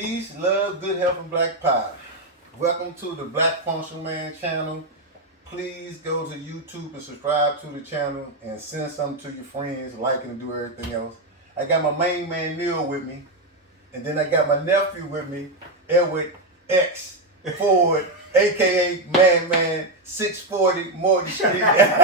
Peace, love, good health, and black power. Welcome to the Black Functional Man channel. Please go to YouTube and subscribe to the channel and send something to your friends, like and do everything else. I got my main man Neil with me, and then I got my nephew with me, Edward X Ford, aka Man 640 Morgan Street, aka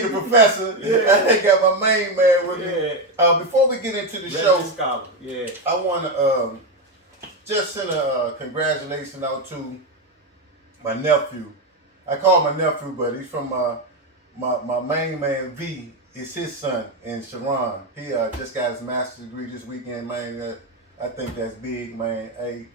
the Professor. Yeah. I got my main man with me. Before we get into the show, Scholar. Yeah. I want to just send a congratulations out to my nephew. I call him my nephew, but he's from my main man V. It's his son in Sharon. He just got his master's degree this weekend, man. I think that's big, man. Hey,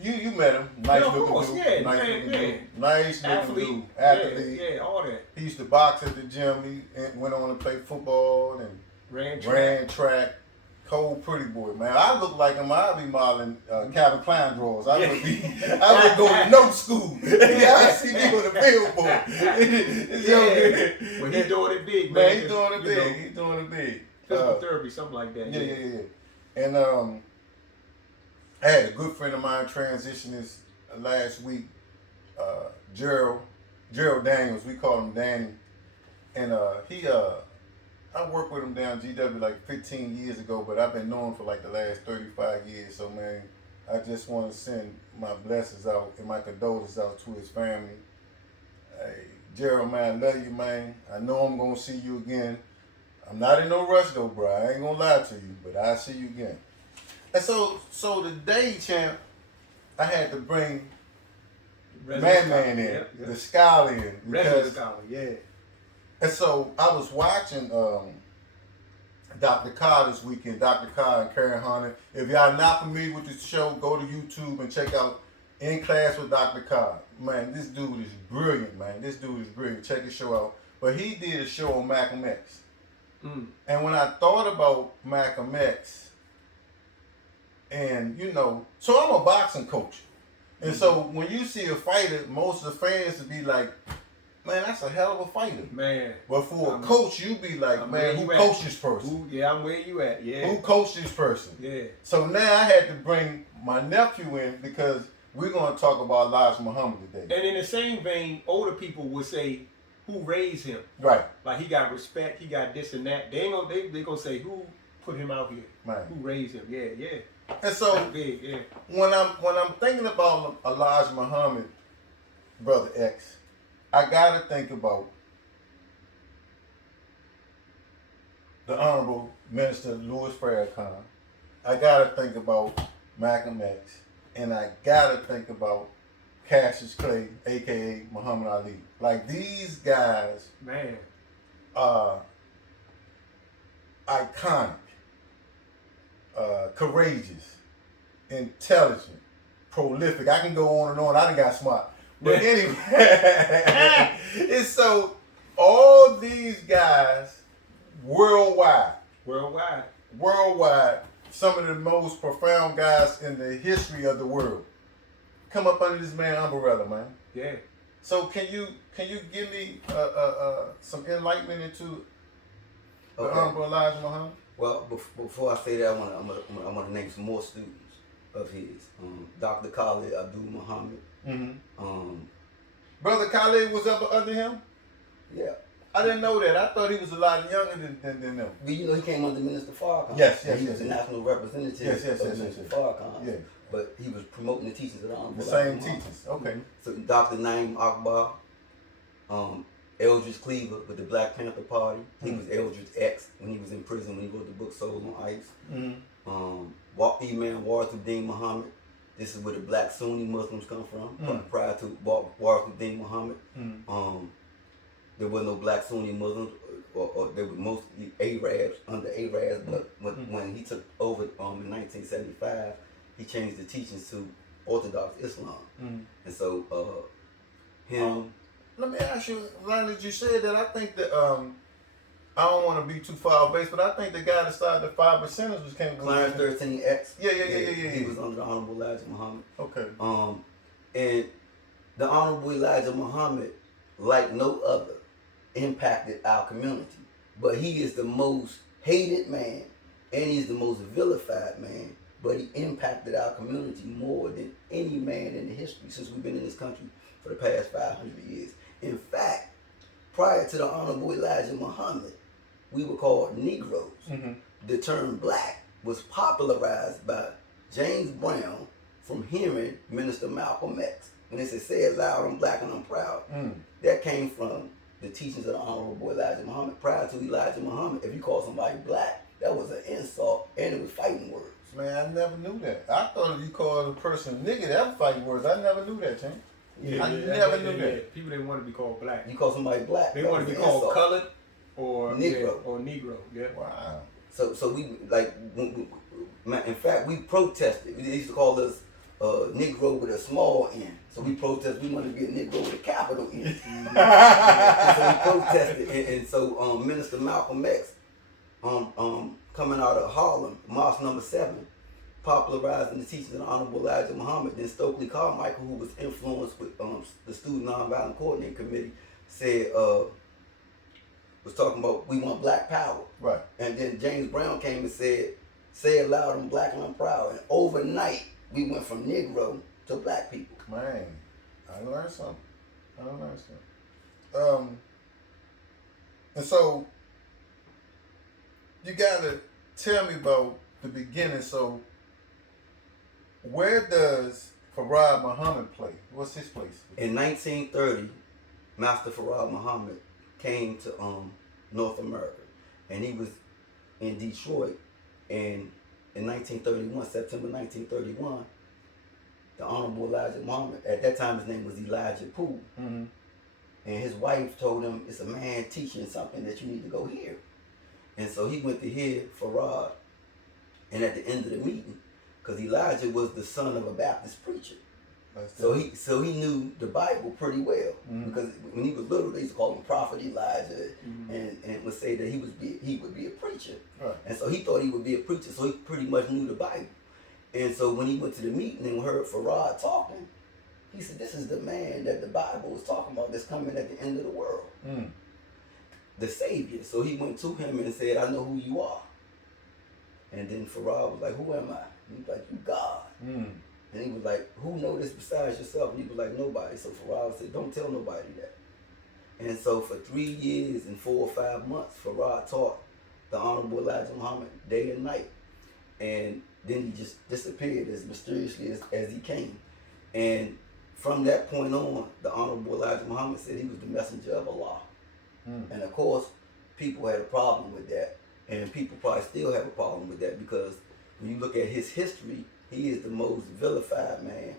you met him. Nice looking dude. Yeah, Nice looking yeah. dude. Nice looking dude. Athlete. Yeah, all that. He used to box at the gym. He went on to play football and ran track. Cold pretty boy, man. I look like him. I'll be modeling Calvin Klein drawers. I would go to no school. I see me on the billboard. Well, he's doing it big, man. He's doing it big. He's doing it big. Physical therapy, something like that. Yeah. And I had a good friend of mine transition this last week. Gerald Daniels. We call him Danny. And I worked with him down GW like 15 years ago, but I've been knowing for like the last 35 years. So, man, I just want to send my blessings out and my condolences out to his family. Hey, Gerald, man, I love you, man. I know I'm going to see you again. I'm not in no rush, though, bro. I ain't going to lie to you, but I'll see you again. And so today, champ, I had to bring Man in, the scholar in. Resident scholar, yeah. And so I was watching Dr. Carr this weekend, Dr. Carr and Karen Hunter. If y'all not familiar with the show, go to YouTube and check out In Class with Dr. Carr. Man, this dude is brilliant, man. This dude is brilliant. Check his show out. But he did a show on Malcolm X. And when I thought about Malcolm X, and so I'm a boxing coach. And so when you see a fighter, most of the fans would be like, man, that's a hell of a fighter. Man. But for a coach, you be like, man, who coached this person? I'm where you at, yeah. Who coached this person? Yeah. So now I had to bring my nephew in because we're going to talk about Elijah Muhammad today. And in the same vein, older people would say, who raised him? Right. Like he got respect, he got this and that. They gonna say, who put him out here? Right. Who raised him? Yeah. And so that's big, yeah. when I'm thinking about Elijah Muhammad, Brother X, I gotta think about the Honorable Minister Louis Farrakhan. I gotta think about Malcolm X, and I gotta think about Cassius Clay, aka Muhammad Ali. Like these guys, man, are iconic, courageous, intelligent, prolific. I can go on and on. I done got smart. But anyway, it's so all these guys worldwide, some of the most profound guys in the history of the world come up under this man umbrella, man. Yeah. So can you give me some enlightenment into the Honorable Elijah Muhammad? Well, before I say that, I want to name some more students of his. Dr. Khalid Abdul Muhammad. Brother Khalid was up under him? Yeah. I didn't know that. I thought he was a lot younger than them. But he came under Minister Farrakhan. Yes. He was the national representative of Minister Farrakhan. Yeah. But he was promoting the teachings of the Honorable the same teachers. Okay. So Dr. Naim Akbar, Eldridge Cleaver with the Black Panther Party. He was Eldridge X when he was in prison when he wrote the book Soul on Ice. Imam Warithuddin Muhammad. This is where the black Sunni Muslims come from. Prior to Warithuddin Muhammad, there were no black Sunni Muslims, or they were mostly Arabs under Arabs. But when he took over in 1975, he changed the teachings to Orthodox Islam. And so let me ask you, now that you said that, I think that I don't want to be too far base, but I think the guy that started the 5%ers was came Clarence 13X. Yeah. He was under the Honorable Elijah Muhammad. Okay. And the Honorable Elijah Muhammad, like no other, impacted our community. But he is the most hated man and he's the most vilified man, but he impacted our community more than any man in the history since we've been in this country for the past 500 years. In fact, prior to the Honorable Elijah Muhammad, we were called Negroes. Mm-hmm. The term black was popularized by James Brown from hearing Minister Malcolm X. When they say it loud, I'm black and I'm proud. That came from the teachings of the Honorable Elijah Muhammad. Prior to Elijah Muhammad, if you call somebody black, that was an insult and it was fighting words. Man, I never knew that. I thought if you called a person nigga, that was fighting words. I never knew that, James. I never knew that. People didn't want to be called black. You call somebody black, They want to be called colored or Negro. Yeah, or Negro. Yeah. Wow. So we like, in fact, we protested. They used to call us Negro with a small N. So we protested. We wanted to be a Negro with a capital N. So we protested, and so Minister Malcolm X, coming out of Harlem, Mosque Number 7, popularizing the teachings of the Honorable Elijah Muhammad. Then Stokely Carmichael, who was influenced with the Student Nonviolent Coordinating Committee, said was talking about we want black power. Right. And then James Brown came and said, "Say it loud, I'm black and I'm proud." And overnight, we went from Negro to black people. Man, I learned something. And so you gotta tell me about the beginning. So where does Farad Muhammad play? What's his place? In 1930, Master Farad Muhammad came to North America, and he was in Detroit. And in 1931, September 1931, the Honorable Elijah Muhammad, at that time his name was Elijah Poole, Mm-hmm. and his wife told him, "It's a man teaching something that you need to go hear." And so he went to hear Farad, and at the end of the meeting, because Elijah was the son of a Baptist preacher, so he knew the Bible pretty well. Mm-hmm. Because when he was little, they used to call him Prophet Elijah, and would say that he would be a preacher. Right. And so he thought he would be a preacher, so he pretty much knew the Bible. And so when he went to the meeting and heard Farad talking, he said, "This is the man that the Bible was talking about that's coming at the end of the world, the Savior." So he went to him and said, "I know who you are." And then Farad was like, "Who am I?" And he was like, "You God." And he was like, "Who know this besides yourself?" And he was like, "Nobody." So Farad said, "Don't tell nobody that." And so for 3 years and 4 or 5 months, Farad taught the Honorable Elijah Muhammad day and night. And then he just disappeared as mysteriously as he came. And from that point on, the Honorable Elijah Muhammad said he was the messenger of Allah. And of course, people had a problem with that. And people probably still have a problem with that, because when you look at his history, he is the most vilified man.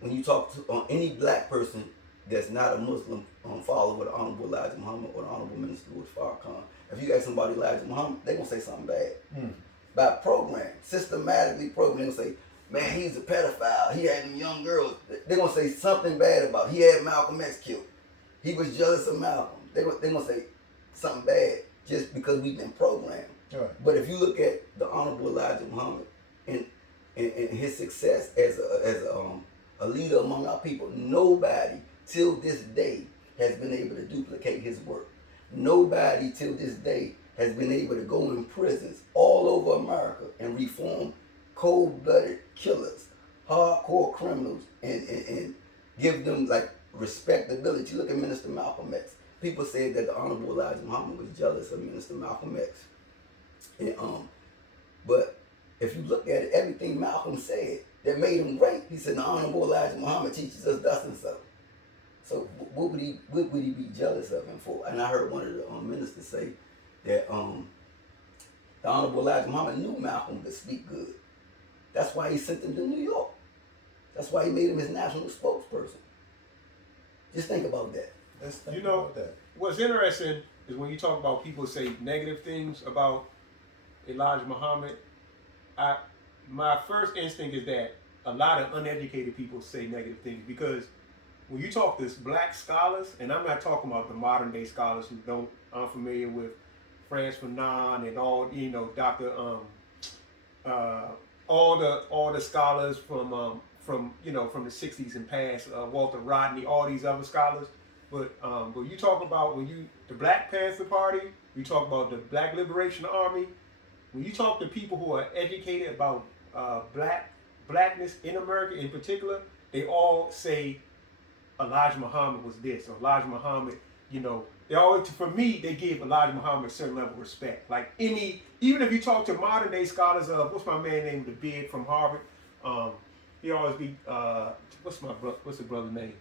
When you talk to any black person that's not a Muslim follower of the Honorable Elijah Muhammad or the Honorable Minister Louis Farrakhan, if you ask somebody Elijah Muhammad, they're going to say something bad. By program, systematically programmed, they're going to say, "Man, he's a pedophile. He had them young girls." They're going to say something bad about him. He had Malcolm X killed. He was jealous of Malcolm. They're going to say something bad just because we've been programmed. Right. But if you look at the Honorable Elijah Muhammad and his success as a leader among our people, nobody till this day has been able to duplicate his work. Nobody till this day has been able to go in prisons all over America and reform cold-blooded killers, hardcore criminals, and give them like respectability. Look at Minister Malcolm X. People said that the Honorable Elijah Muhammad was jealous of Minister Malcolm X. And, but if you look at it, everything Malcolm said that made him great, he said the Honorable Elijah Muhammad teaches us thus and so. So what would he be jealous of him for? And I heard one of the ministers say that the Honorable Elijah Muhammad knew Malcolm could speak good. That's why he sent him to New York. That's why he made him his national spokesperson. Just think about that. Let's think You know, about that. what's interesting is when you talk about people say negative things about Elijah Muhammad, my first instinct is that a lot of uneducated people say negative things, because when you talk to black scholars, and I'm not talking about the modern day scholars who aren't familiar with Franz Fanon and all, Dr. all the scholars from the 60s and past, Walter Rodney, all these other scholars. But you talk about the Black Panther Party, you talk about the Black Liberation Army. when you talk to people who are educated about blackness in America in particular, they all say Elijah Muhammad was this, or Elijah Muhammad, you know, they always, for me, they give Elijah Muhammad a certain level of respect. Like even if you talk to modern day scholars of, what's my man named, the Bid from Harvard, he always be, what's the brother's name?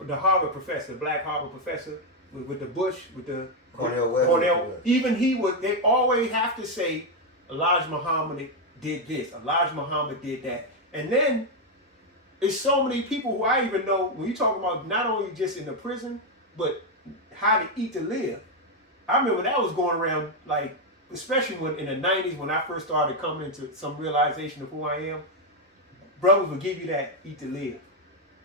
The Harvard professor, the black Harvard professor, with the Bush, with the Cornell. Even they always have to say Elijah Muhammad did this, Elijah Muhammad did that. And then it's so many people who I even know, when you talk about not only just in the prison, but how to eat to live. I remember that was going around, like, especially when in the 90s, when I first started coming into some realization of who I am, brothers would give you that eat to live.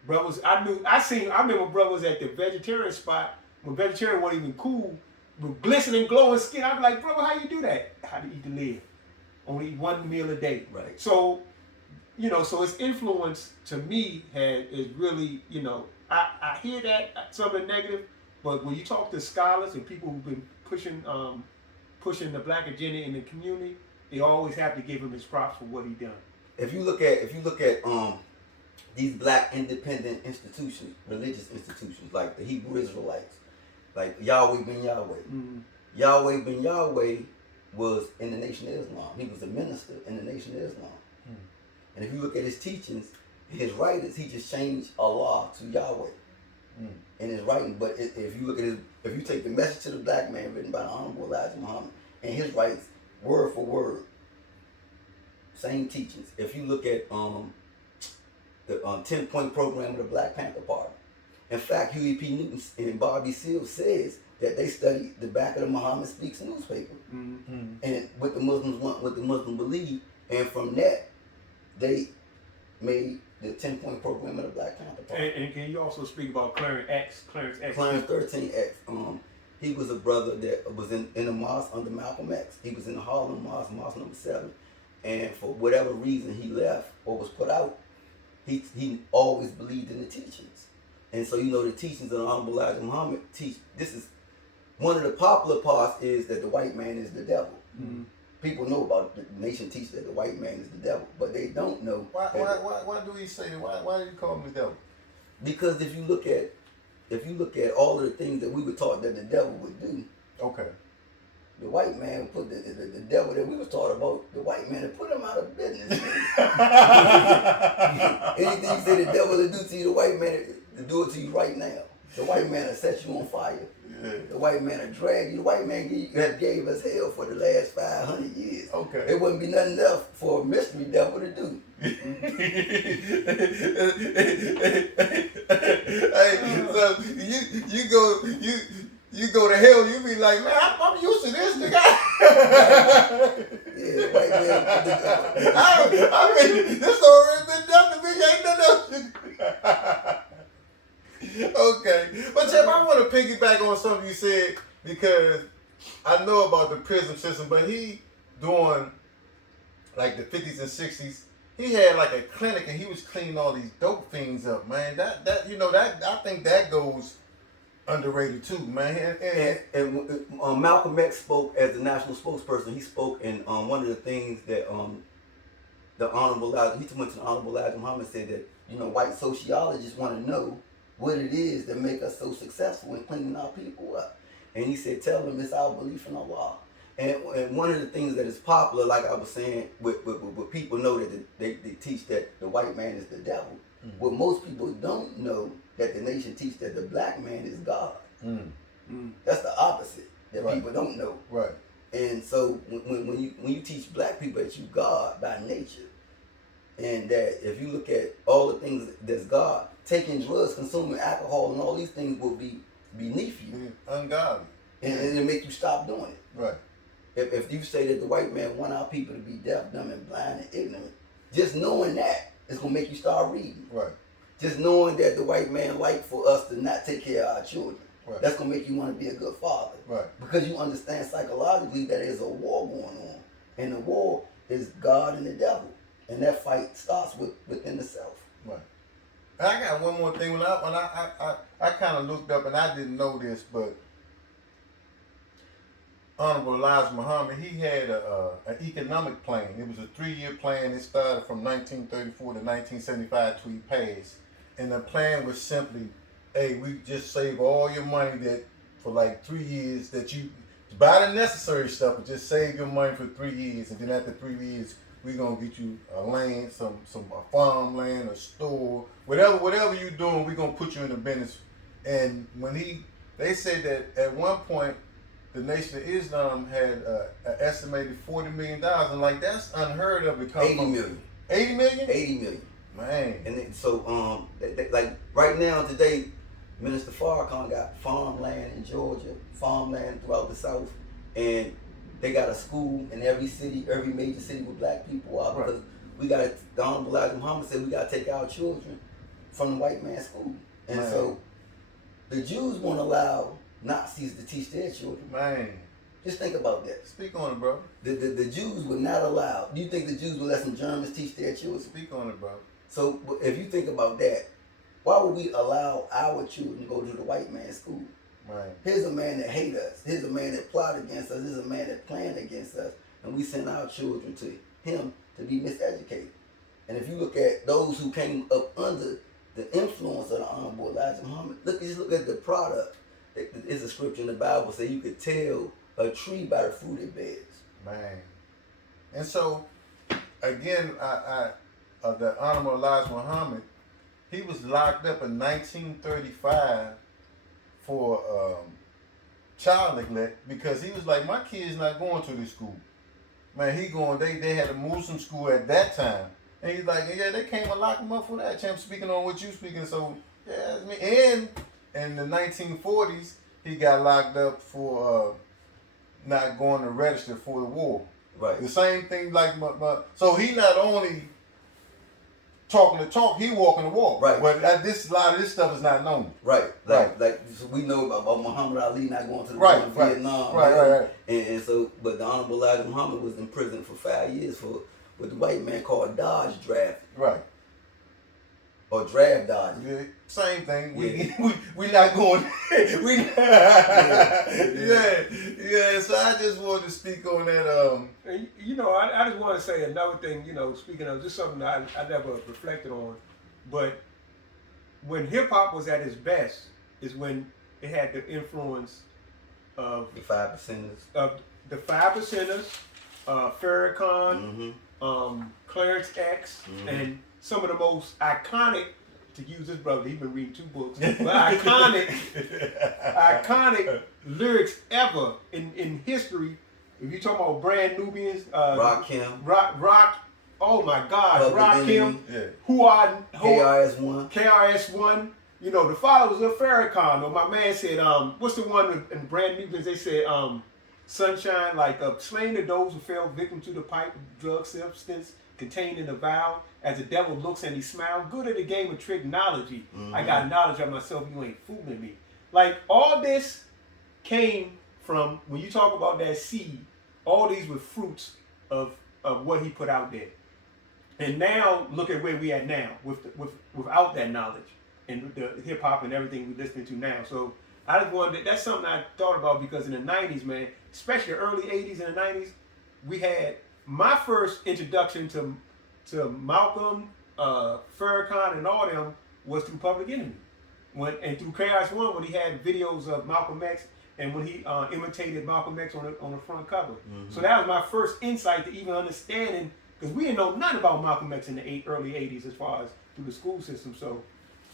Brothers, I remember brothers at the vegetarian spot, when vegetarian wasn't even cool, with glistening, glowing skin. I'd be like, brother, how you do that? How to eat to live. Only eat one meal a day. Right. So, you know, so its influence to me is really, you know, I hear that some of the negative, but when you talk to scholars and people who've been pushing the black agenda in the community, they always have to give him his props for what he done. If you look at these black independent institutions, religious institutions like the Hebrew Israelites, like Yahweh ben Yahweh. Mm-hmm. Yahweh ben Yahweh was in the Nation of Islam. He was a minister in the Nation of Islam. Mm. And if you look at his teachings, his writings, he just changed Allah to Yahweh in his writing. But if you look at if you take the Message to the Black Man written by the Honorable Elijah Muhammad and his writings, word for word, same teachings. If you look at the 10-point program of the Black Panther Party, in fact, Huey P. Newton and Bobby Seale says that they studied the back of the Muhammad Speaks newspaper and what the Muslims want, what the Muslims believe, and from that they made the 10-point program of the Black Panther Party. And can you also speak about Clarence X? Clarence 13X. He was a brother that was in a mosque under Malcolm X. He was in the Harlem Mosque, Mosque number 7, and for whatever reason he left or was put out. He always believed in the teachings. And so, you know, the teachings of the Honorable Elijah Muhammad teach, this is, one of the popular parts is that the white man is the devil. Mm-hmm. People know about the nation teach that the white man is the devil, but they don't know. Why do he say that? Why do you call him the devil? Because if you look at all of the things that we were taught that the devil would do. Okay. The white man put the devil that we was taught about, the white man, and put him out of business. Anything you say the devil will do to you, the white man to do it to you right now. The white man will set you on fire. Yeah. The white man will drag you. The white man gave us hell for the last 500 years. Okay. There wouldn't be nothing left for a mystery devil to do. Hey, so you go to hell, you be like, man, I'm used to this nigga. Yeah, white man. I mean, this already been done to me. Ain't nothing else. Okay, but Jeff, I want to piggyback on something you said because I know about the prison system, but he during like the 50s and 60s, he had like a clinic and he was cleaning all these dope things up, man. That you know that I think that goes underrated too, man. And Malcolm X spoke as the national spokesperson. He spoke, and one of the things that the Honorable Elijah, he went to the Honorable Elijah Muhammad, said that, you know, white sociologists want to know what it is that make us so successful in cleaning our people up. And he said, tell them it's our belief in Allah. And one of the things that is popular, like I was saying, with people know that they teach that the white man is the devil. Mm. What most people don't know, that the nation teach that the black man is God. Mm. Mm. That's the opposite that people don't know. Right. And so when you teach black people that you God by nature, and that if you look at all the things that's God, taking drugs, consuming alcohol, and all these things will be beneath you. Ungodly. And it'll make you stop doing it. Right. If you say that the white man want our people to be deaf, dumb, and blind, and ignorant, just knowing that is going to make you start reading. Right. Just knowing that the white man like for us to not take care of our children. Right. That's going to make you want to be a good father. Right. Because you understand psychologically that there's a war going on. And the war is God and the devil. And that fight starts within the self. Right. And I got one more thing. When I kind of looked up, and I didn't know this, but Honorable Elijah Muhammad, he had an economic plan. It was a 3-year plan. It started from 1934 to 1975 till he passed. And the plan was simply, hey, we just save all your money that for like 3 years that you buy the necessary stuff, but just save your money for 3 years. And then after 3 years, we're gonna get you a land, some a farmland, a store, whatever you're doing, we're gonna put you in the business. And when they said that at one point the Nation of Islam had an estimated $40 million, and like that's unheard of. It come 80 million. 80 million? 80 million. Man. And then, so like right now today, Minister Farrakhan got farmland in Georgia, farmland throughout the South, and they got a school in every city, every major city where black people are, because we got to, the Honorable Elijah Muhammad said we got to take our children from the white man's school. And so the Jews won't allow Nazis to teach their children. Man. Just think about that. Speak on it, bro. The Jews would not allow. Do you think the Jews would let some Germans teach their children? Speak on it, bro. So if you think about that, why would we allow our children to go to the white man's school? Right. Here's a man that hate us. Here's a man that plot against us. Here's a man that plan against us. And we send our children to him to be miseducated. And if you look at those who came up under the influence of the Honorable Elijah Muhammad, just look at the product. It's a scripture in the Bible say you could tell a tree by the fruit it bears. Man. And so, again, the Honorable Elijah Muhammad, he was locked up in 1935 for child neglect because he was like, my kid's not going to this school. Man, they had a Muslim school at that time. And he's like, yeah, they came and locked him up for that. Champ, speaking on what you speaking. So, yeah, I mean, and in the 1940s, he got locked up for not going to register for the war. Right. The same thing like so he not only talking the talk, he walking the walk. Right. But a lot of this stuff is not known. Right. Right. Like so we know about Muhammad Ali not going to the Right, war in right. Vietnam. Right. And so, but the Honorable Elijah Muhammad was in prison for 5 years for what the white man called Dodge draft. Right. Or draft dodging. Yeah, same thing. Yeah. We not going. Yeah. So I just wanted to speak on that. And, you know, I just want to say another thing. You know, speaking of just something that I never reflected on, but when hip hop was at its best is when it had the influence of The 5%ers. Of the 5%ers, Farrakhan, Clarence X, and some of the most iconic, to use this brother, he's been reading 2 books, but iconic lyrics ever in history. If you talk about Brand Nubians, Rakim, Rock, oh my God, Rakim, KRS-One, KRS-One. You know, the followers of Farrakhan, or my man said, what's the one in Brand Nubians? They said, Sunshine, like slain to those who fell victim to the pipe drug substance contained in the vial. As the devil looks and he smiles, good at the game of tricknology. I got knowledge of myself, you ain't fooling me. Like, all this came from, when you talk about that seed, all these were fruits of what he put out there. And now, look at where we at now, without that knowledge, and the hip hop and everything we're listening to now. So, I just wanted, that's something I thought about, because in the 90s, man, especially the early 80s and the 90s, we had my first introduction to Malcolm, Farrakhan, and all them was through Public Enemy, and through KRS-One when he had videos of Malcolm X, and when he imitated Malcolm X on the front cover. So that was my first insight to even understanding, because we didn't know nothing about Malcolm X in the early 80s as far as through the school system. So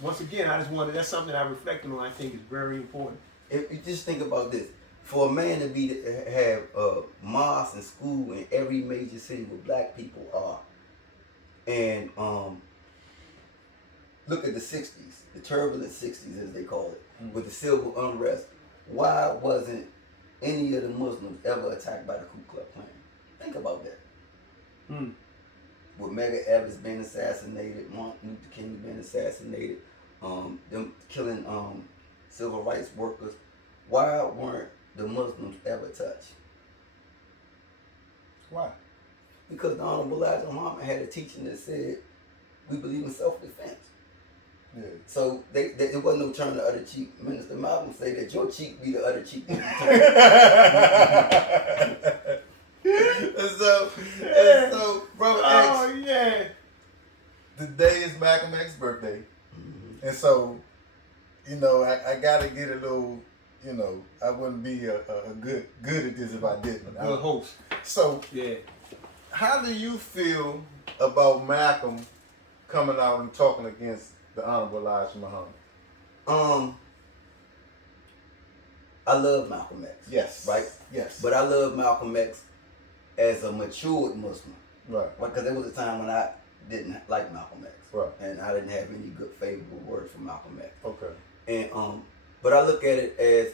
once again, I just wanted, that's something I reflected on. I think is very important. If you just think about this, for a man to have mosques and school in every major city where black people are, and look at the 60s, the turbulent 60s as they call it, with the civil unrest. Why wasn't any of the Muslims ever attacked by the Ku Klux Klan? Think about that. With Medgar Evers being assassinated, Martin Luther King being assassinated, them killing civil rights workers. Why weren't the Muslims ever touched? Why? Because the Honorable Elijah Muhammad had a teaching that said we believe in self-defense. Yeah. So there wasn't no turn the other cheek. Minister Malcolm say that your cheek be the other cheek. and so, Brother Oh X, yeah. today is Malcolm X's birthday. And so, I gotta get a little, I wouldn't be a good at this if I didn't. Good host. So, Yeah. how do you feel about Malcolm coming out and talking against the Honorable Elijah Muhammad? I love Malcolm X. Yes. Right? Yes. But I love Malcolm X as a matured Muslim. Right. Because there was a time when I didn't like Malcolm X. Right. And I didn't have any good favorable word for Malcolm X. Okay. And but I look at it as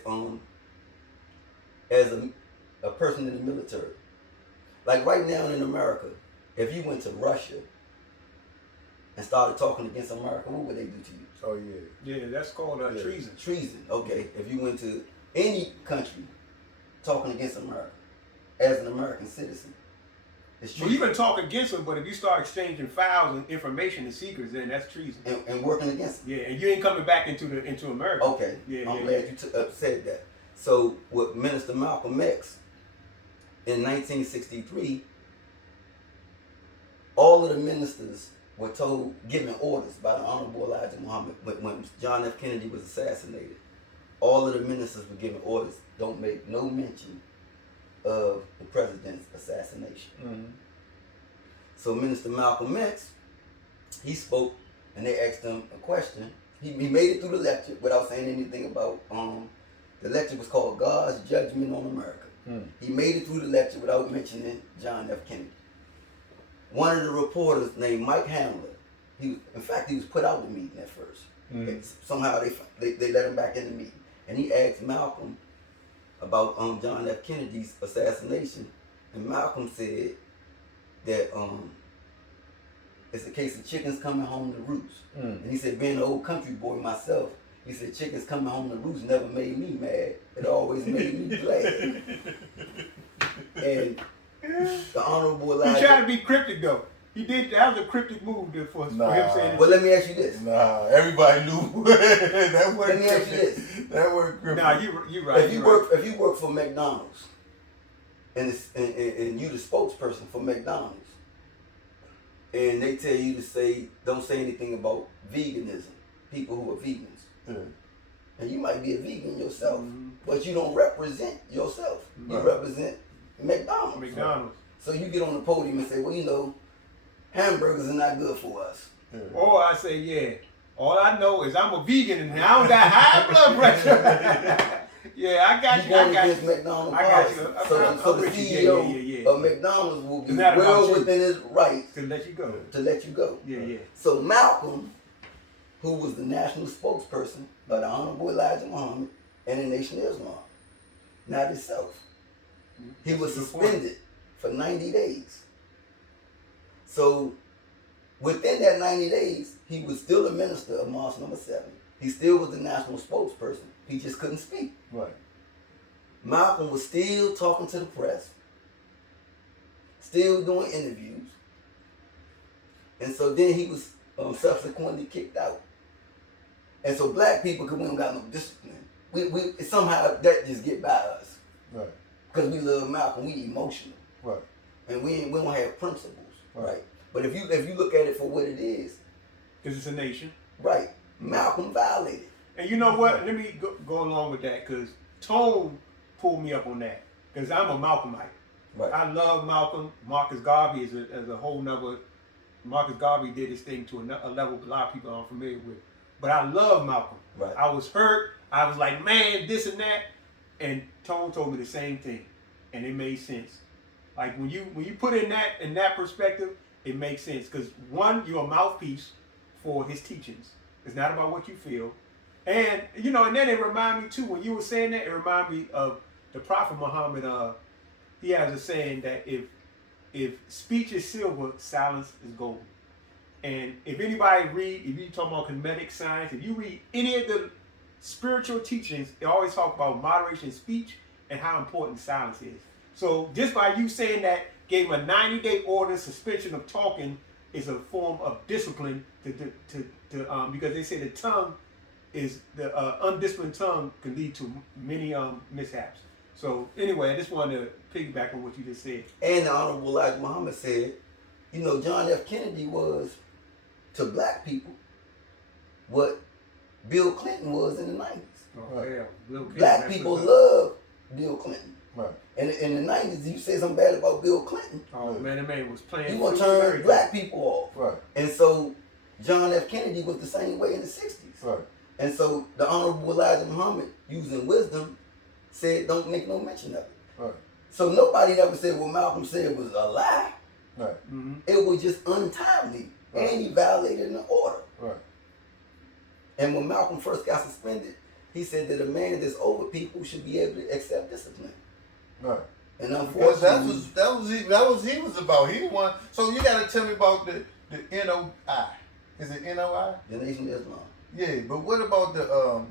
a person in the military. Like right now in America, if you went to Russia and started talking against America, what would they do to you? Oh yeah. Yeah, that's called treason. Treason. Okay. If you went to any country talking against America as an American citizen, it's Well, treason. you can talk against them, but if you start exchanging files and information and secrets, then that's treason. And working against them. Yeah, and you ain't coming back into America. Okay. Yeah, I'm yeah, glad you said that. So with Minister Malcolm X in 1963, all of the ministers were given orders by the Honorable Elijah Muhammad when John F. Kennedy was assassinated. All of the ministers were given orders, don't make no mention of the president's assassination. Mm-hmm. So Minister Malcolm X, he spoke and they asked him a question. He made it through the lecture without saying anything about, the lecture was called God's Judgment on America. Mm. He made it through the lecture without mentioning John F. Kennedy. One of the reporters named Mike Hamler, he was put out of the meeting at first. Mm. Somehow they let him back in the meeting. And he asked Malcolm about John F. Kennedy's assassination. And Malcolm said that it's a case of chickens coming home to roost. Mm. And he said, being an old country boy myself, he said, chickens coming home to roost never made me mad. It always made me glad. And the Honorable Elijah... He tried to be cryptic, though. He did. That was a cryptic move for him saying... Well, let me ask you this. Nah, everybody knew that Let wasn't me ask you this. That wasn't cryptic. Nah, you right. If you work for McDonald's, and you the spokesperson for McDonald's, and they tell you to don't say anything about veganism, people who are vegans. Yeah. And you might be a vegan yourself, Mm-hmm. but you don't represent yourself. You Right. represent McDonald's. McDonald's. So you get on the podium and say, well, hamburgers are not good for us. Yeah. Or I say, yeah, all I know is I'm a vegan and I don't got high blood pressure. Yeah, I got You you. I going got against you. McDonald's I got policy. you. So I'm the with you. CEO Yeah. of McDonald's will be It's not about well you. within his right To let you go. to let you go. Yeah. So Malcolm, who was the national spokesperson of the Honorable Elijah Muhammad and the Nation of Islam, not himself. He was That's a good point. suspended for 90 days. So within that 90 days, he was still a minister of Mosque number 7. He still was the national spokesperson. He just couldn't speak. Right. Malcolm was still talking to the press, still doing interviews. And so then he was subsequently kicked out. And so black people, because we don't got no discipline, we somehow that just get by us. Right. Because we love Malcolm, we emotional. Right. And we don't have principles, Right. right? But if you look at it for what it is, Because it's a nation. right, Malcolm violated. And you know what? Let me go along with that because Tone pulled me up on that because I'm a Malcolmite. Right. I love Malcolm. Marcus Garvey is a whole nother. Marcus Garvey did his thing to a level a lot of people aren't familiar with. But I love Malcolm. Right. I was hurt. I was like, man, this and that. And Tone told me the same thing, and it made sense. Like when you put it in that perspective, it makes sense because one, you're a mouthpiece for his teachings. It's not about what you feel. And and then it reminded me too, when you were saying that, it reminded me of the Prophet Muhammad. He has a saying that if speech is silver, silence is gold. And if you talk about kinetic science, if you read any of the spiritual teachings, they always talk about moderation in speech and how important silence is. So just by you saying that, gave him a 90-day order, suspension of talking is a form of discipline to because they say the tongue is the undisciplined tongue can lead to many mishaps. So anyway, I just wanted to piggyback on what you just said. And the Honorable Elijah Muhammad said, John F. Kennedy was to black people what Bill Clinton was in the 90s. Oh, yeah. Black people love Bill Clinton. Right. And in the 90s, you say something bad about Bill Clinton. Oh, man, that man was playing. You want to turn black people off. Right. And so John F. Kennedy was the same way in the 60s. Right. And so the Honorable Elijah Muhammad, using wisdom, said don't make no mention of it. Right. So nobody ever said what Malcolm said was a lie. Right. Mm-hmm. It was just untimely. Right. And he violated an order. Right. And when Malcolm first got suspended, he said that a man that's over people should be able to accept discipline. Right. And because unfortunately, that was he was about. He won. So you got to tell me about the NOI. Is it NOI? The Nation of Islam. Yeah, but what about the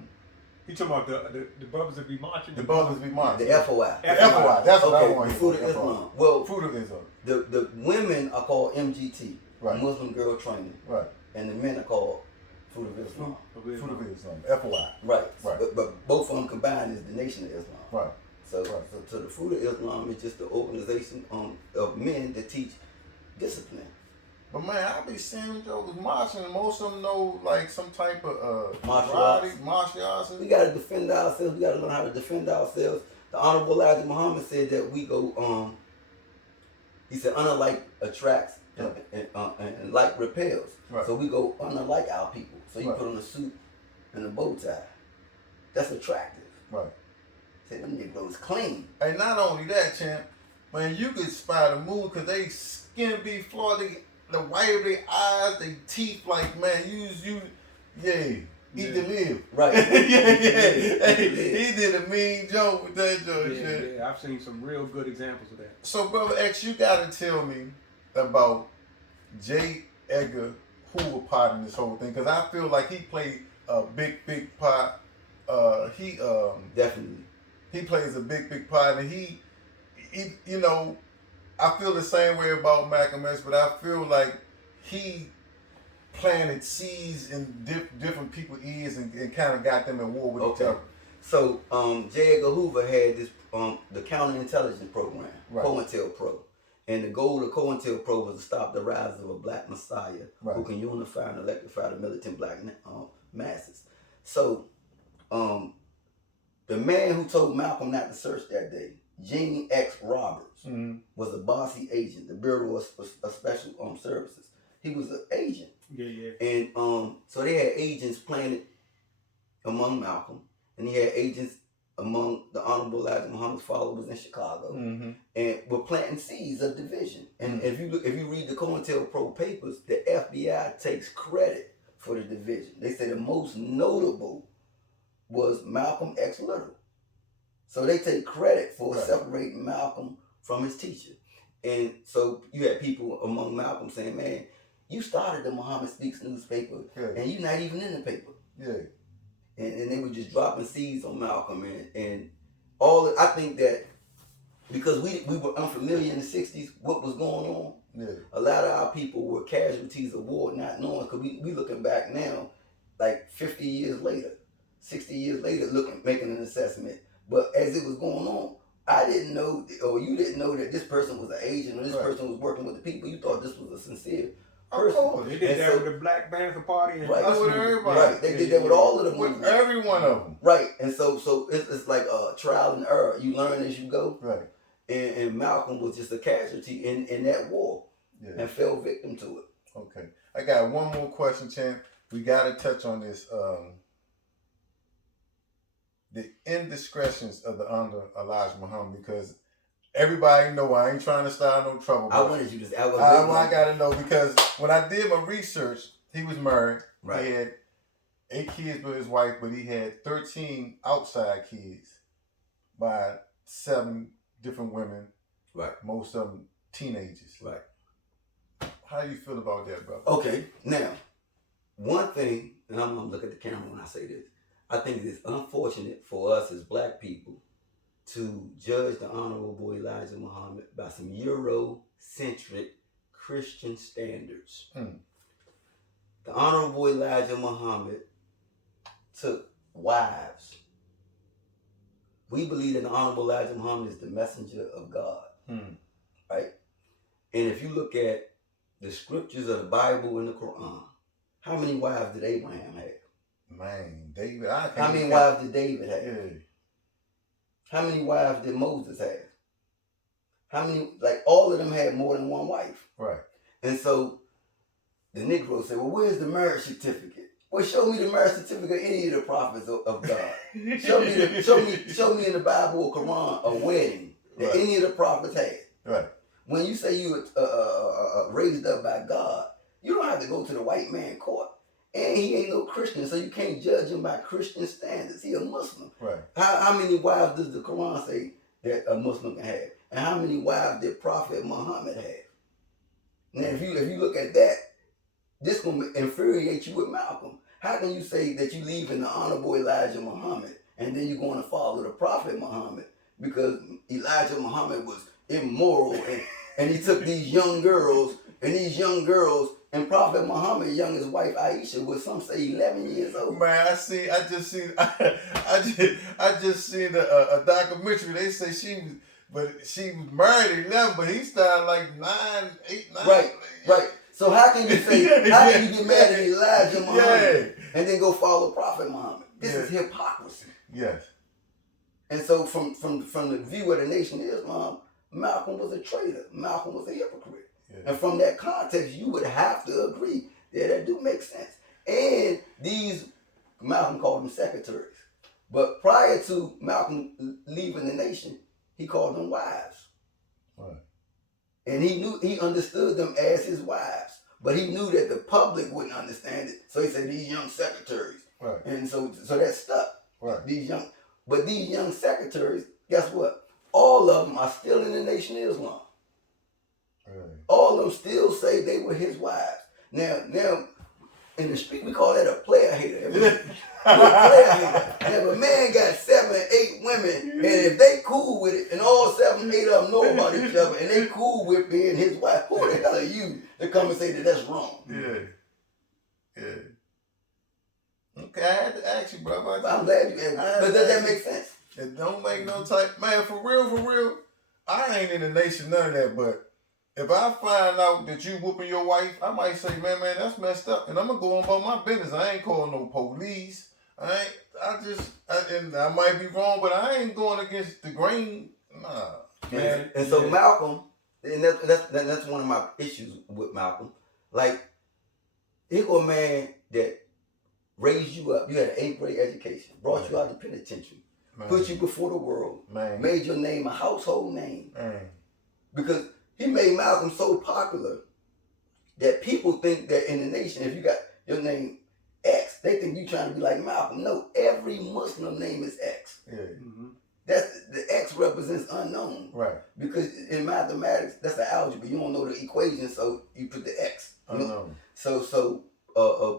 You talking about the brothers that be marching? The brothers be marching. The FOI. The FOI. That's what I Okay, want the to Fruit hear. of Islam. Well, Fruit of Islam. the women are called MGT, Right. Muslim Girl Training, Right. and the men are called Fruit of Islam. Fruit of Islam. FOI. Right. Right. But both of them combined is the Nation of Islam. Right. So the Fruit of Islam is just the organization of men that teach discipline. But man, I be seeing jokers marching, and most of them know like some type of Martial arts. We got to defend ourselves. We got to learn how to defend ourselves. The Honorable Elijah Muhammad said that we go. He said, unlike attracts and like repels. Right. So we go unlike our people. So you Right. put on a suit and a bow tie. That's attractive. Right. Say them Negroes clean. And not only that, champ, man, you could spot a move because they skin be flawed, the white of their eyes, they teeth, like, man, eat the live. Right. yeah. Hey, he did a mean joke with that joke. Shit. Yeah, I've seen some real good examples of that. So, Brother X, you got to tell me about J. Edgar Hoover part in this whole thing, because I feel like he played a big part. Definitely. He plays a big part, and he I feel the same way about Malcolm X, but I feel like he planted seeds in different people's ears and kind of got them at war with each other. So J. Edgar Hoover had this the counterintelligence program, Right. COINTELPRO. And the goal of COINTELPRO was to stop the rise of a black messiah Right. who can unify and electrify the militant black masses. So the man who told Malcolm not to search that day, Gene X. Roberts, was a bossy agent, the Bureau of Special Services. He was an agent. Yeah. And so they had agents planted among Malcolm, and he had agents among the Honorable Elijah Muhammad's followers in Chicago, and were planting seeds of division. And if you read the COINTELPRO papers, the FBI takes credit for the division. They say the most notable was Malcolm X Little. So they take credit for separating Malcolm from his teacher. And so you had people among Malcolm saying, man, you started the Muhammad Speaks newspaper, and you're not even in the paper. Yeah. And they were just dropping seeds on Malcolm. And all, I think that because we were unfamiliar in the 60s, what was going on, a lot of our people were casualties of war, not knowing, because we looking back now, like 50 years later, 60 years later, making an assessment. But as it was going on, I didn't know, or you didn't know that this person was an agent or this person was working with the people. You thought this was a sincere person. They did that with the Black Panther Party. And That's with everybody. Right, they did that with all of them. With every one of them. Right, and so it's like a trial and error. You learn as you go. Right. And Malcolm was just a casualty in that war and fell victim to it. Okay. I got one more question, champ. We got to touch on this. The indiscretions of the under Elijah Muhammad, because everybody know I ain't trying to start no trouble. I wanted you to say, I got to know, because when I did my research, he was married. Right. He had 8 kids with his wife, but he had 13 outside kids by 7 different women. Right. Most of them teenagers. Right. How do you feel about that, brother? Okay, now, one thing, and I'm going to look at the camera when I say this, I think it is unfortunate for us as black people to judge the Honorable Elijah Muhammad by some Eurocentric Christian standards. The Honorable Elijah Muhammad took wives. We believe that the Honorable Elijah Muhammad is the messenger of God. Right? And if you look at the scriptures of the Bible and the Quran, how many wives did Abraham have? Man, David, how many wives did David have? Yeah. How many wives did Moses have? How many, like all of them had more than one wife. Right. And so the Negro said, well, where's the marriage certificate? Well, show me the marriage certificate of any of the prophets of God. show me in the Bible or Quran a wedding that any of the prophets had. Right. When you say you raised up by God, you don't have to go to the white man court. And he ain't no Christian, so you can't judge him by Christian standards. He a Muslim. Right. How many wives does the Quran say that a Muslim can have? And how many wives did Prophet Muhammad have? Now, if you look at that, this gonna infuriate you with Malcolm. How can you say that you leave in the Honorable Elijah Muhammad and then you're going to follow the Prophet Muhammad because Elijah Muhammad was immoral and he took these young girls and Prophet Muhammad, young his wife Aisha, was some say 11 years old. Man, I just seen a documentary. They say she was married at 11, but he started like 9, 8, 9. Right. So how can you say how can you get mad at Elijah Muhammad and then go follow Prophet Muhammad? This is hypocrisy. Yes. And so from the view of the Nation of Islam, Malcolm was a traitor. Malcolm was a hypocrite. Yeah. And from that context, you would have to agree that do make sense. And these, Malcolm called them secretaries. But prior to Malcolm leaving the nation, he called them wives. Right. And he understood them as his wives. But he knew that the public wouldn't understand it. So he said these young secretaries. Right. And so that stuck. Right. These young secretaries, guess what? All of them are still in the Nation of Islam. Right. All of them still say they were his wives. Now, in the street, we call that a player hater. And if a man got 7, 8 women, and if they cool with it, and all 7, 8 of them know about each other, and they cool with being his wife, who the hell are you to come and say that that's wrong? Yeah. Okay, I had to ask you, bro. I'm glad you asked. But does that make sense? It don't make no type. Man, for real, I ain't in the nation, none of that, but if I find out that you whooping your wife, I might say, man, that's messed up. And I'm going to go on about my business. I ain't calling no police. I might be wrong, but I ain't going against the grain. Nah. Man. And so Malcolm, and that's one of my issues with Malcolm. Like, here go a man that raised you up. You had an 8th grade education, brought you out of the penitentiary, put you before the world, made your name a household name. Because he made Malcolm so popular that people think that in the nation, if you got your name X, they think you trying to be like Malcolm. No, every Muslim name is X. Yeah. Mm-hmm. That's the X represents unknown. Right. Because in mathematics, that's the algebra. You don't know the equation, so you put the X. Unknown. So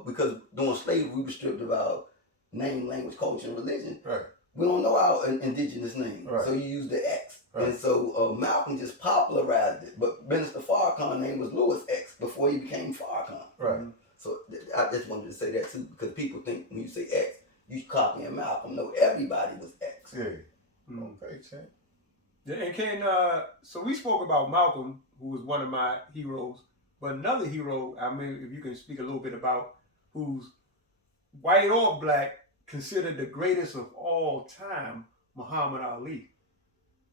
because during slavery we were stripped of our name, language, culture, and religion. Right. We don't know our indigenous name. Right. So you use the X. Right. And so Malcolm just popularized it. But Minister Farrakhan's name was Louis X before he became Farrakhan. Right. So I just wanted to say that too, because people think when you say X, you copying Malcolm. No, everybody was X. Yeah. Okay, champ. Yeah, and so we spoke about Malcolm, who was one of my heroes, but another hero, I mean, if you can speak a little bit about, who's white or black, considered the greatest of all time, Muhammad Ali.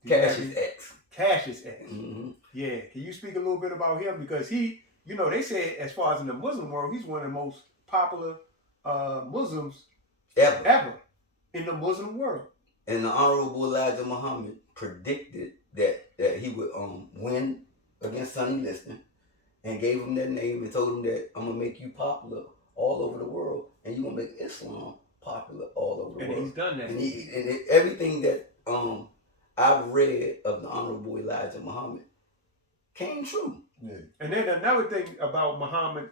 Cassius X. Cassius X. Mm-hmm. Yeah. Can you speak a little bit about him? Because he, they say as far as in the Muslim world, he's one of the most popular Muslims ever in the Muslim world. And the Honorable Elijah Muhammad predicted that he would win against Sonny Liston, and gave him that name and told him that I'm gonna make you popular all over the world, and you're gonna make Islam popular all over the world. And he's done that. And everything that I've read of the Honorable Elijah Muhammad came true. Yeah. And then another thing about Muhammad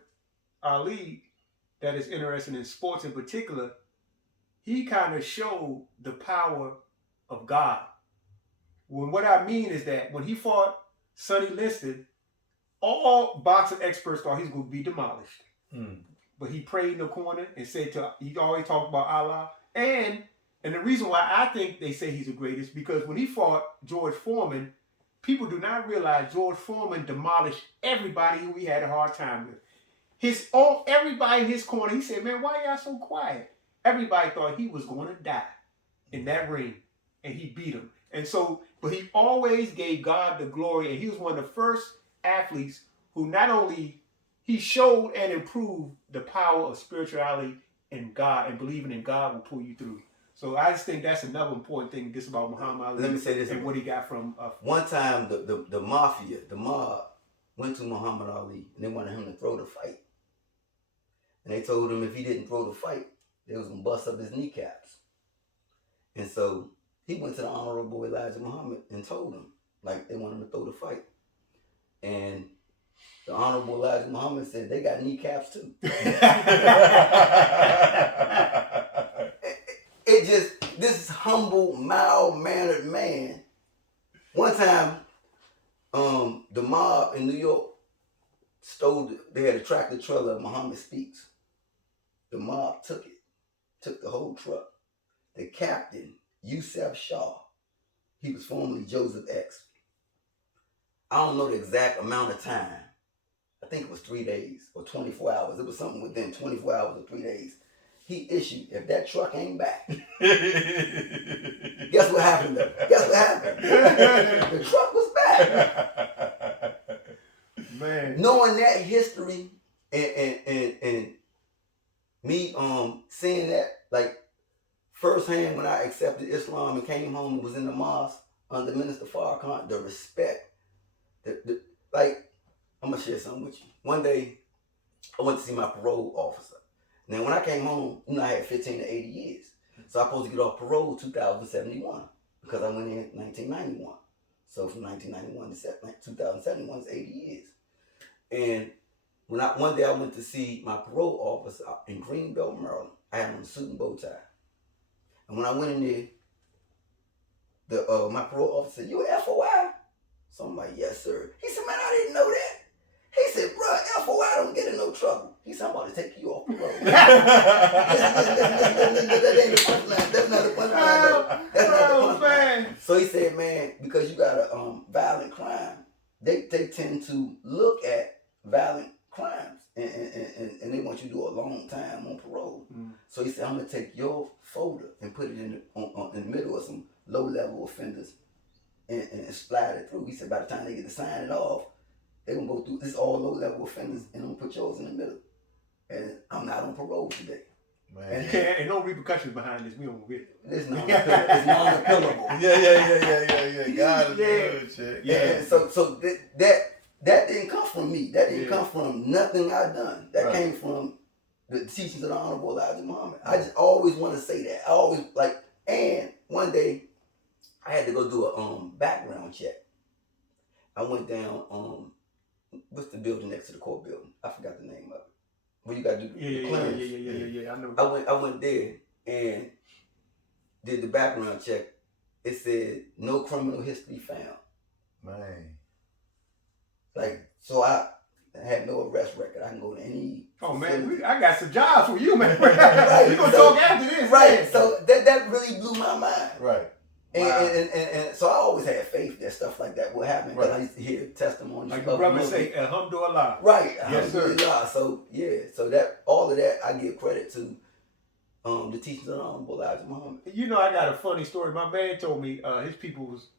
Ali that is interesting in sports in particular, he kind of showed the power of God. What I mean is that when he fought Sonny Liston, all boxing experts thought he's going to be demolished. but he prayed in the corner and he always talked about Allah. And the reason why I think they say he's the greatest, because when he fought George Foreman, people do not realize George Foreman demolished everybody who he had a hard time with. Everybody in his corner, he said, man, why y'all so quiet? Everybody thought he was going to die in that ring, and he beat him. And so, but he always gave God the glory, and he was one of the first athletes who not only he showed and improved the power of spirituality and God, and believing in God will pull you through. So I just think that's another important thing just about Muhammad Ali. Let me say this. And what he got from... one time, the mafia, the mob, went to Muhammad Ali, and they wanted him to throw the fight. And they told him if he didn't throw the fight, they was going to bust up his kneecaps. And so he went to the Honorable Elijah Muhammad and told him, like, they want him to throw the fight. And the Honorable Elijah Muhammad said, they got kneecaps too. This humble, mild-mannered man. One time, the mob in New York they had a tractor trailer of Muhammad Speaks. The mob took the whole truck. The captain, Yusef Shaw, he was formerly Joseph X. I don't know the exact amount of time. I think it was 3 days or 24 hours. It was something within 24 hours or 3 days. He issued, if that truck ain't back, guess what happened though? Guess what happened? The truck was back. Man. Knowing that history and me seeing that like firsthand when I accepted Islam and came home and was in the mosque under Minister Farrakhan, the respect, like I'm gonna share something with you. One day I went to see my parole officer. Now when I came home, I had 15 to 80 years. So I was supposed to get off parole 2071 because I went in 1991. So from 1991 to 2071 is 80 years. And one day I went to see my parole officer in Greenbelt, Maryland. I had on a suit and bow tie. And when I went in there, my parole officer said, "You a FOI?" So I'm like, "Yes, sir." He said, "Man, I didn't know that." He said, "Bro, FOI don't get in no trouble." He said, "I'm about to take you off parole." That ain't the punchline. That's not the punchline, though. That's not the punchline. So he said, "Man, because you got a violent crime, they tend to look at violent crimes and they want you to do a long time on parole." So he said, "I'm gonna take your folder and put it in the middle of some low-level offenders and slide it through." He said, "By the time they get to sign it off, they're gonna go through this all low-level offenders and I'm gonna put yours in the middle. And I'm not on parole today." Man. You can't, and no repercussions behind this. We don't get it. It's non-appealable. Yeah. God is good, shit. Yeah. And so that didn't come from me. That didn't come from nothing I done. That came from the teachings of the Honorable Elijah Muhammad. I just always want to say that. I always and one day I had to go do a background check. I went down what's the building next to the court building? I forgot the name of it. Where you got to do the clearance. Yeah. I know. I went there and did the background check. It said no criminal history found. Man. So I had no arrest record. I can go to any. Oh man, I got some jobs for you, man. Right. We gonna talk after this. Right. Man. So that really blew my mind. Right. And so I always had faith that stuff like that would happen because I used to hear testimonies. Like the brothers say, Alhamdulillah. Right. Yes, sir. So so that all of that I give credit to the teachings of the Honorable Elijah Muhammad. You know, I got a funny story. My man told me his people was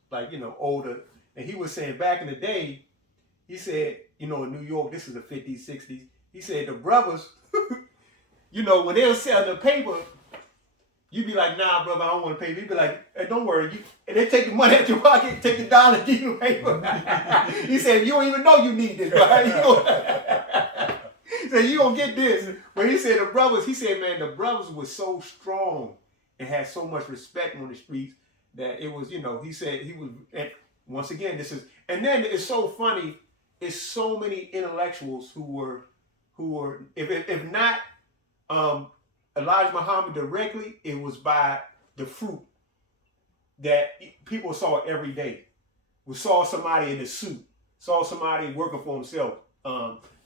older, and he was saying back in the day, he said, in New York, this is the 50s, 60s. He said the brothers, when they were selling the paper, you'd be like, "Nah, brother, I don't want to pay." He'd be like, "Hey, don't worry." And they take the money out your pocket, take the dollar, and give you the paper. He said, "You don't even know you need this, bro." He said, "You don't get this." But he said, man, the brothers were so strong and had so much respect on the streets that it was, he said he was, and once again, and then it's so funny, it's so many intellectuals who were, if not, Elijah Muhammad directly, it was by the fruit that people saw every day. We saw somebody in a suit, saw somebody working for himself.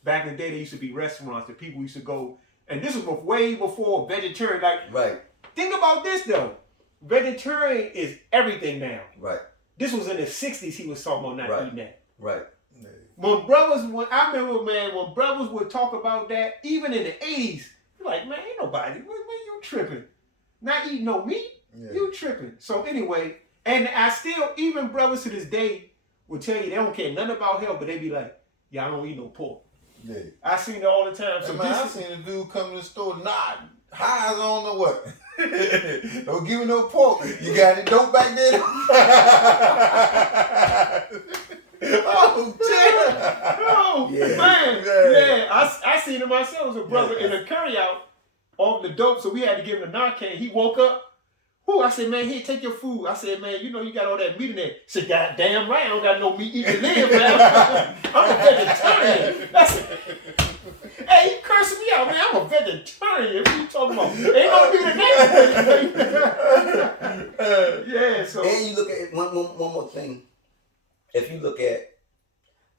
Back in the day, there used to be restaurants that people used to go And this was way before vegetarian. Like, Right. think about this though. Vegetarian is everything now. Right. This was in the 60s he was talking about not Right. eating that. Right. I remember, man, when brothers would talk about that, even in the 80s, you're like, man, ain't nobody, man, you tripping. Not eating no meat, you tripping. So anyway, and I still, even brothers to this day will tell you they don't care nothing about health, but they be like, yeah, I don't eat no pork. Yeah. I seen it all the time. So Hey, man, I seen a dude come to the store, highs on or what? Don't give me no pork. You got it dope back there? Oh, damn. Oh, Yeah. man. Yeah. Yeah, I seen it myself as a brother in a carry out off the dope, so we had to give him a Narcan. He woke up. Who? I said, man, here, take your food. I said, man, you know you got all that meat in there. He said, God damn right, I don't got no meat to live, man. I'm a vegetarian. Hey, he cursing me out, man. I'm a vegetarian. What are you talking about? Ain't no meat in that. Yeah, so. And you look at one more thing. If you look at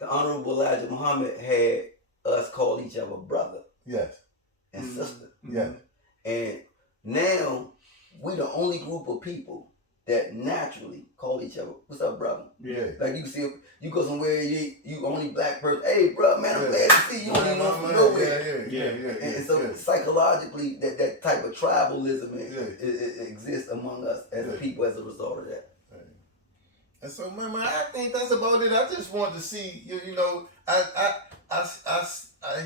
the Honorable Elijah Muhammad had us call each other brother Yes. and sister. Yeah. And now we the only group of people that naturally call each other, what's up, brother? Yeah. Like you can see, you go somewhere, you only black person, hey, bro, man, I'm glad to see you. You don't even know from nowhere. Yeah. And so psychologically, that type of tribalism it exists among us as a people as a result of that. And so, man, I think that's about it. I just wanted to see, you know, I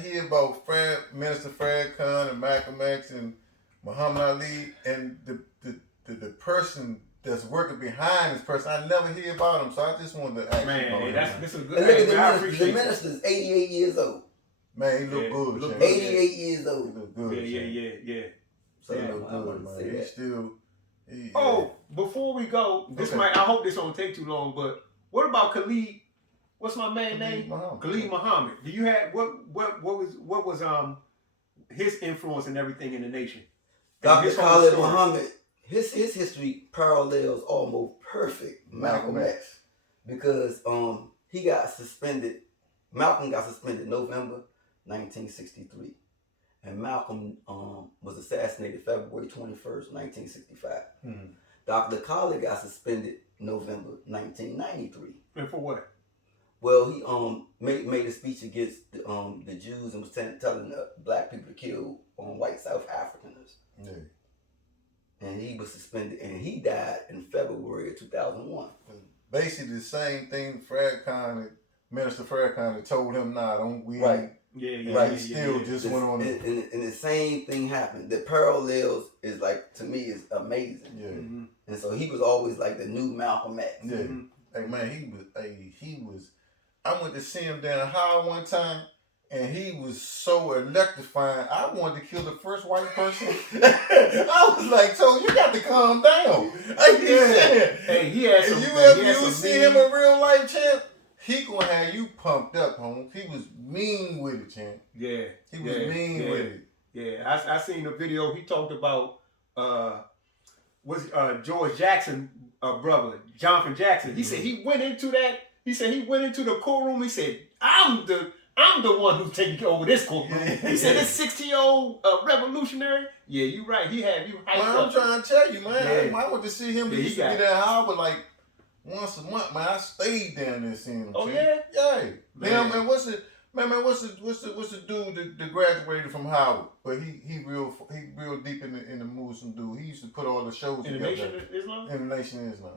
hear about Minister Fred Khan and Malcolm X and Muhammad Ali and the person that's working behind this person. I never hear about him, so I just wanted to ask you about him. This is good. And look at I the appreciate minister's 88 years old. Man, he look good. look Chan. good. 88 years He old. look good. Yeah. So He I look wanted good, to man. say He that. still. Oh, before we go, I hope this don't take too long, but what about Khalid? What's my man's name? Khalid Muhammad. Do you have what was his influence and everything in the nation? Dr. Khalid Muhammad, his history parallels almost perfect Malcolm X because he got suspended. Malcolm got suspended November 1963. And Malcolm was assassinated February 21st, 1965. Mm-hmm. Dr. Khalid got suspended November 1993. And for what? Well, he made a speech against the Jews and was telling black people to kill white South Africans. Yeah. And he was suspended, and he died in February of 2001. Basically, the same thing Minister Fred Khan told him, don't we? Right. Right. He still just went on. And the same thing happened. The parallels is like, to me, is amazing. Yeah. Mm-hmm. And so he was always like the new Malcolm X. Yeah. Mm-hmm. Hey, man, he was. I went to see him down Howard one time, and he was so electrifying. I wanted to kill the first white person. I was like, so you got to calm down. Hey, he had some. You see him in real life, champ, he gonna have you pumped up, home. He was mean with it, champ. Yeah. He was mean with it. Yeah, I seen the video. He talked about George Jackson, brother, Jonathan Jackson. He said he went into that. He said he went into the courtroom. He said, I'm the one who's taking over this courtroom. He said this 60-year-old revolutionary. Yeah, you right. He had you hyped up. I'm trying to tell you, man. I went to see him. He used to be there at Howard like once a month, man. I stayed down there seeing him. Oh, champ. yeah? Yeah. Man, what's the dude that graduated from Howard? But he real deep in the Muslim dude. He used to put all the shows In the together. Nation of Islam? In the Nation of Islam.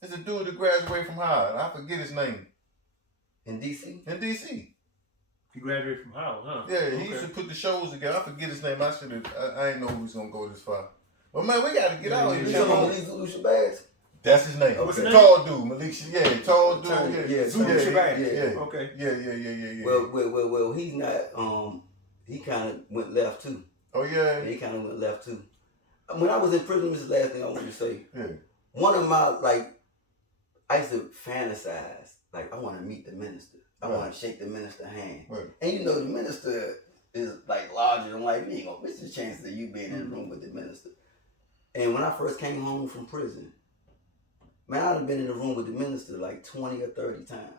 It's a dude that graduated from Howard. I forget his name. In D.C.? In D.C. He graduated from Howard, huh? Yeah, he used to put the shows together. I forget his name. I didn't know he was gonna go this far. But man, we gotta get out. You talking about Zulu Shabazz? That's his name. What's his name? Tall dude, Malik. Yeah, tall dude. Yeah, Zulu Shabazz. Yeah. Okay. Yeah. Well, he's not. He kind of went left too. Oh yeah. He kind of went left too. When I was in prison, this is the last thing I want to say. Yeah. One of my I used to fantasize I want to meet the minister. I want to shake the minister's hand. Right. And you know the minister is larger than life. You ain't gonna miss the chances of you being in the room with the minister. And when I first came home from prison, man, I'd have been in the room with the minister 20 or 30 times.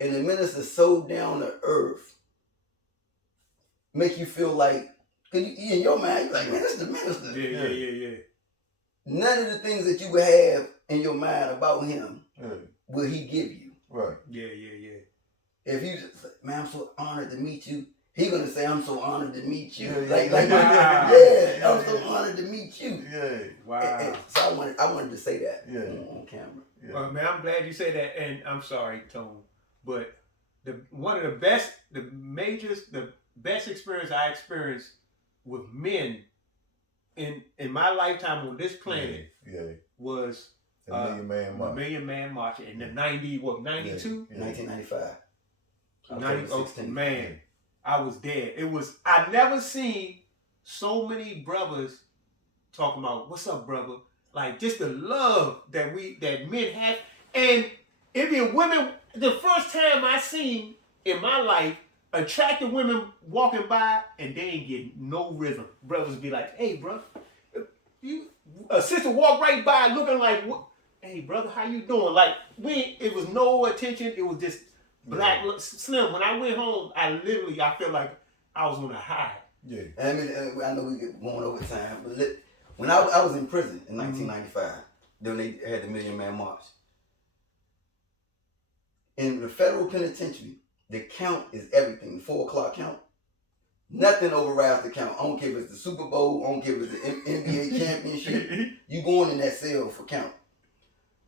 and the minister so down to earth, make you feel like, cause you in your mind, you're like, man, this is the minister. Yeah. None of the things that you would have in your mind about him will he give you. Right. Yeah. If you just say, man, I'm so honored to meet you, he gonna say, I'm so honored to meet you. I'm so honored to meet you. Yeah. Wow. And so I wanted to say that on camera. Yeah. Man, I'm glad you said that, and I'm sorry, Tone, but the best experience I experienced with men in my lifetime on this planet was the Million Man March. in the 92? 1995. Man, I was dead. I never seen so many brothers talking about, what's up, brother? Like, just the love that men have. And it be women, the first time I seen in my life, attractive women walking by and they ain't getting no rhythm. Brothers be like, hey, bro, a sister walk right by looking like, what? Hey, brother, how you doing? Like, it was no attention. It was just black, slim. When I went home, I felt like I was on a high. Yeah. I mean, I know we get going over time, but when I was in prison in 1995, then they had the Million Man March. In the federal penitentiary, the count is everything. The 4 o'clock count. Nothing overrides the count. I don't care if it's the Super Bowl. I don't care if it's the NBA championship. You going in that cell for count.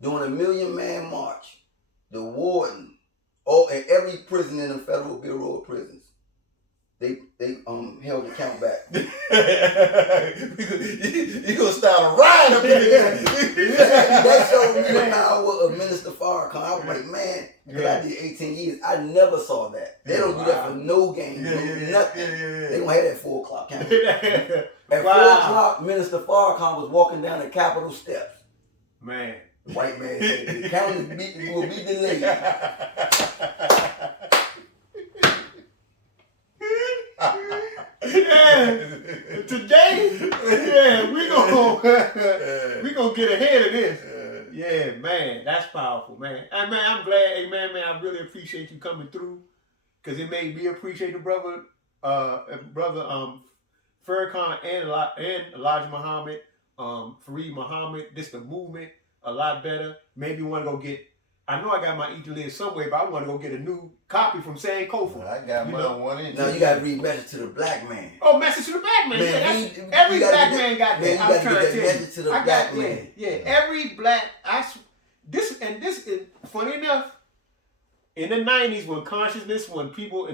During a Million Man March, the warden, in every prison in the Federal Bureau of Prisons, they held the count back. You gonna start a riot up in here. That showed me the power of Minister Farrakhan. I was like, man, because I did 18 years, I never saw that. They don't do that for no game, nothing. They don't have that 4 o'clock count. At 4 o'clock, Minister Farrakhan was walking down the Capitol steps. Man. The white man said, the count will be delayed. Today, we gonna get ahead of this. Yeah, man, that's powerful, man. And man, I'm glad. Hey, man, I really appreciate you coming through, cause it made me appreciate the brother Farrakhan and Elijah Muhammad, Fareed Muhammad. This the movement a lot better. Maybe want to go get. I know I got my Eat to Live somewhere, but I want to go get a new copy from Sankofa. I got mine one in. Now you got to read Message to the Black Man. Oh, Message to the Black Man. Every black man got that. I'm trying to tell you. Message to the Black Man. Yeah, every black. This is funny enough. In the 90s, when people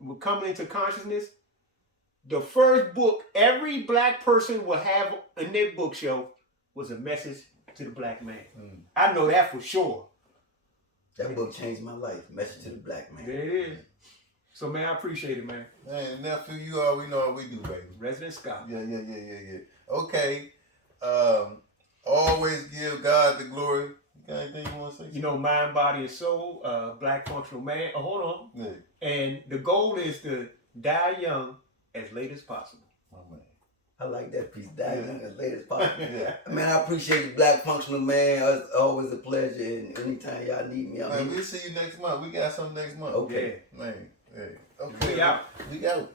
were coming into consciousness, the first book every black person would have in their bookshelf was a Message to the Black Man. I know that for sure. That book changed my life. Message to the Black Man. There it is. So, man, I appreciate it, man. Man, nephew, you already know what we do, baby. Resident Scott. Yeah. Okay. Always give God the glory. You got anything you want to say? Mind, body, and soul. Black functional man. Oh, hold on. Yeah. And the goal is to die young as late as possible. Oh, man. I like that piece. Die young as late as possible. Man, I appreciate you, Black Functional Man. It's always a pleasure. And anytime y'all need me, man, we'll see you next month. We got something next month. Okay. Man. Hey. Okay. We out. We out.